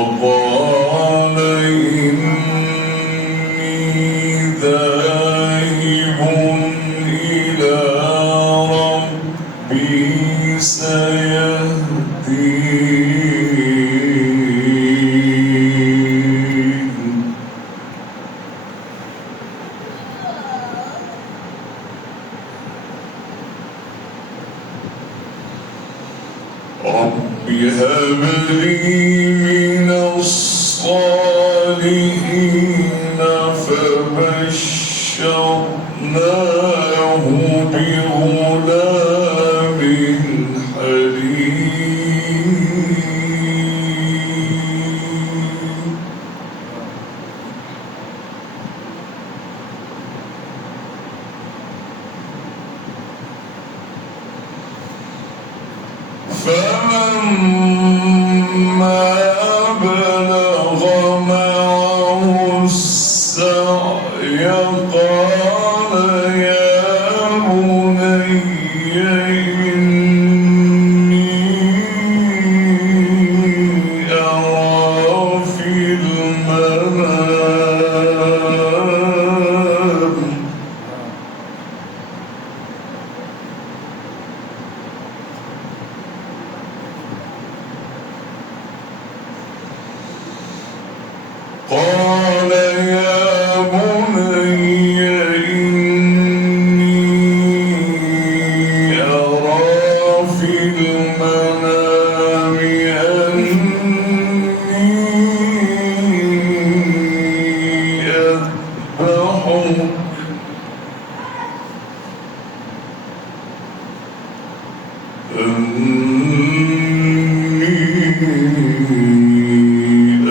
وقال إني ذاهب إلى ربي سيهدين رب هب لي من الصالحين فبشرناه بغلام حليم فلما بلغ معه السعي قال يا بني إني أرى في المنام قال يا بني إني أرى في المنام أني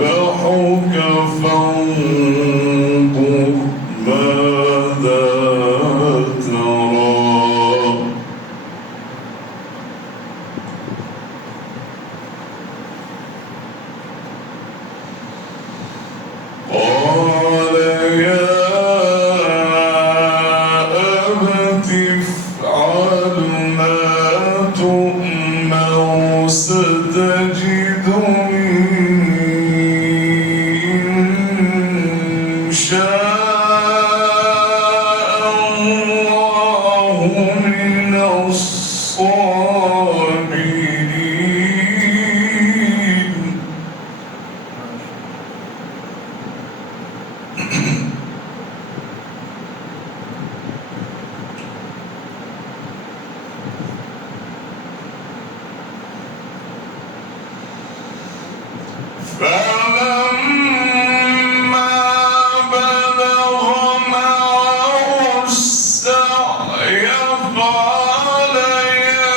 أذبحك فانظر ماذا ترى قال يا أبت افعل ما تؤمر ستجدني إن شاء الله من الصابرين فلما بلغ معه السعي قال يا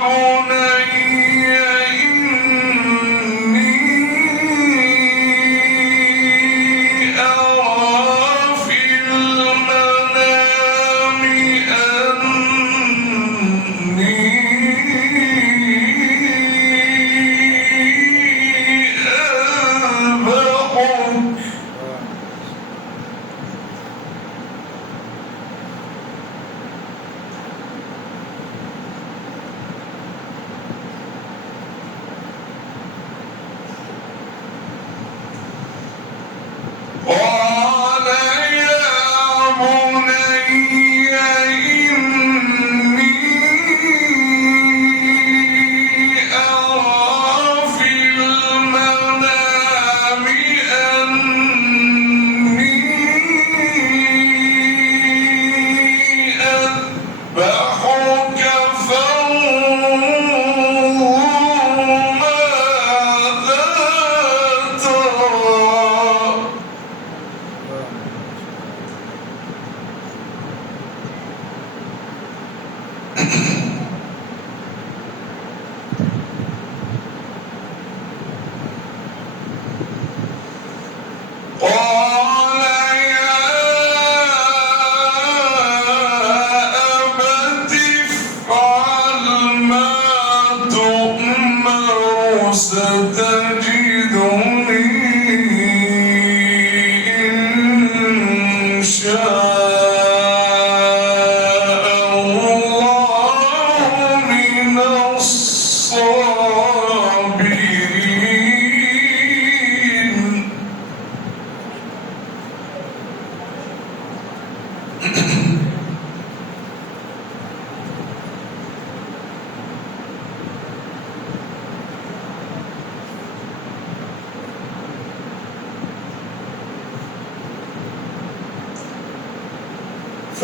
بني إني أرى في المنام قال يا بني إني أرى في المنام أني أذبحك فانظر ماذا ترى قال يا أبت افعل ما تؤمر ستجدني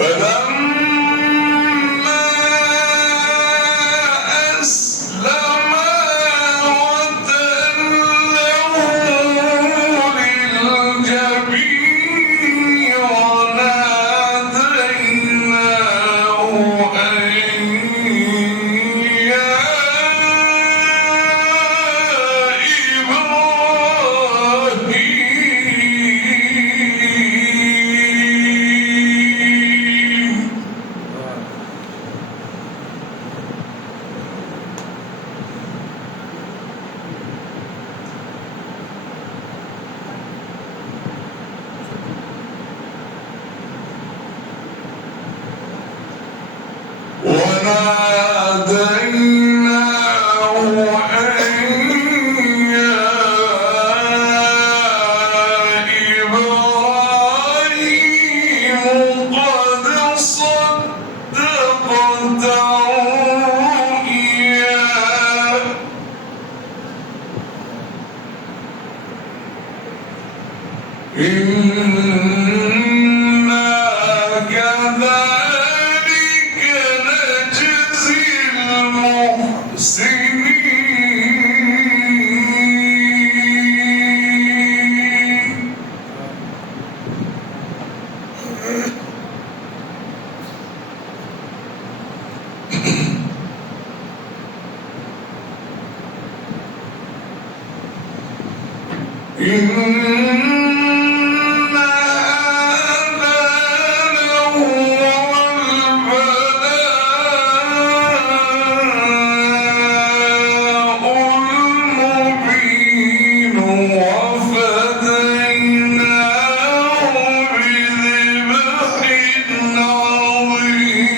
فلما أسلما وتله للجبين وناديناه أن يا إبراهيم. وناديناه أن يا إبراهيم قد صدقت الرؤيا إنا كذلك نجزي المحسنين. إن هذا لهو البلاء المبين وفديناه بذبح عظيم.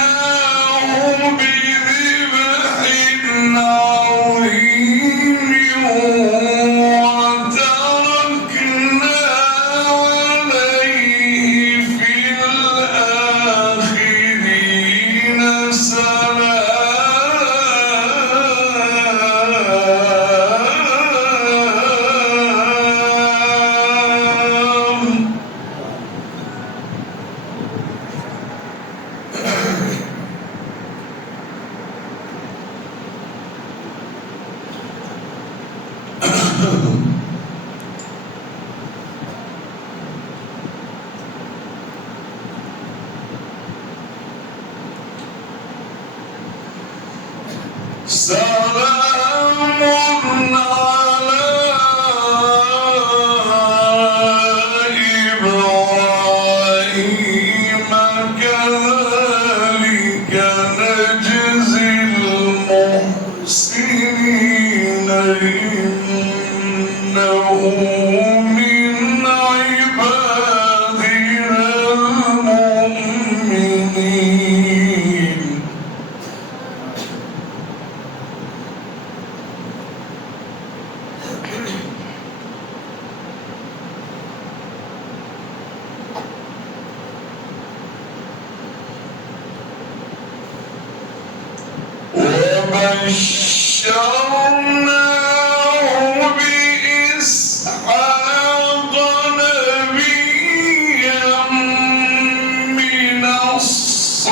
وفديناه بذبح عظيم وتركنا عليه في الآخرين سلام. سلام على إبراهيم كذلك نجزي المحسنين إنه من عبادنا المؤمنين. وبشرناه بإسحاق نبيا من الصالحين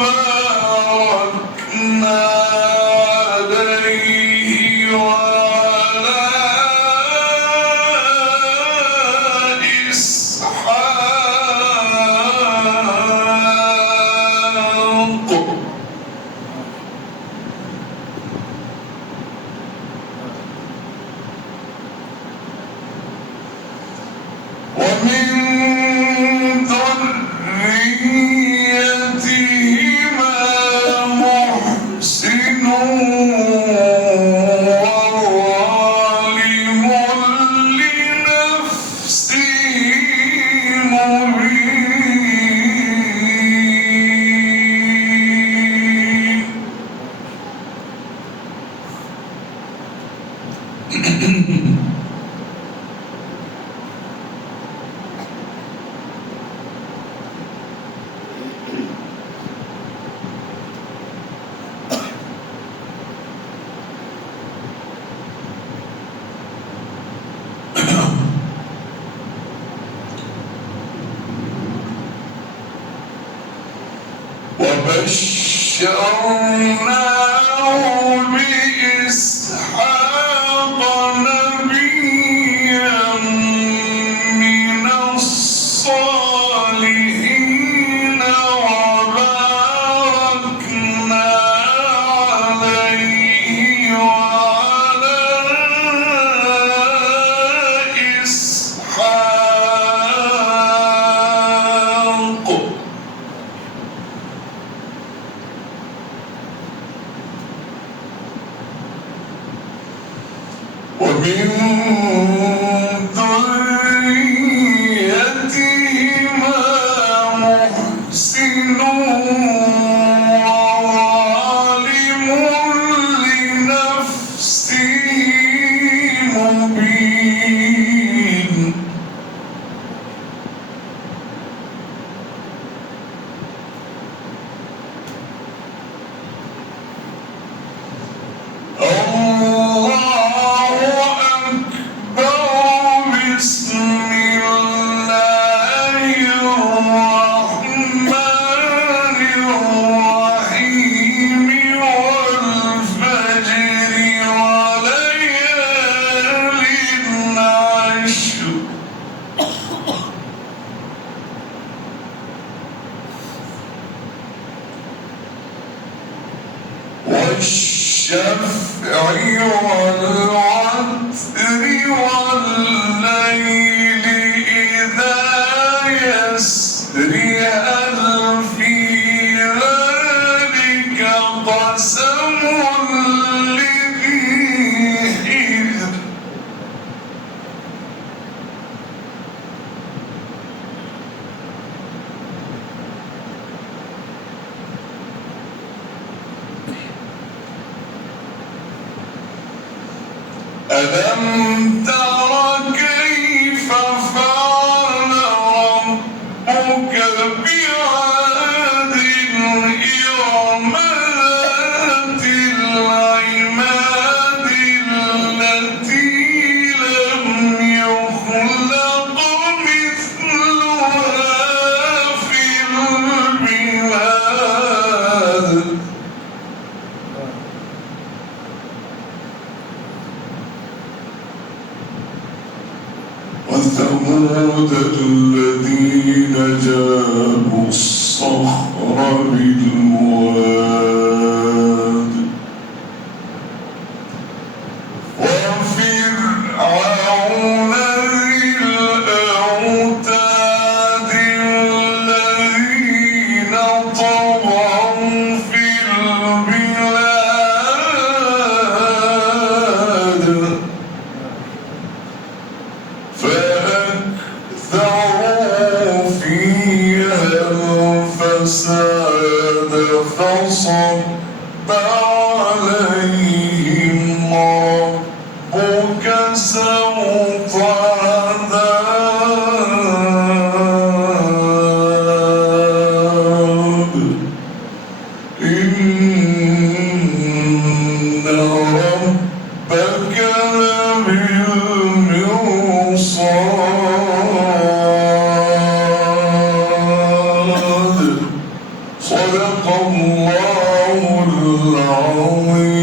وباركنا عليه وعلى إسحاق وبشرناه بإسحاق نبيا من الصالحين وباركنا عليه وعلى إسحاق ومن ذريتهما محسن وظالم لنفسه مبين الله أكبر بسم الله الرحمن الرحيم والفجر وليال عشر والشفع والوتر والليل إذا يسر هل في ذلك قسم لذي حجر ألم تر كيف فعل ربك بعاد إرم ذات العماد التي لم يخلق مثلها في البلاد وثمود الذين جابوا الصخر بالواد وفرعون ذي الأوتاد الذين طغوا في البلاد فأكثروا فيها الفساد فصب عليهم ربك سوط عذاب إن ربك لبالمرصاد صدق الله العظيم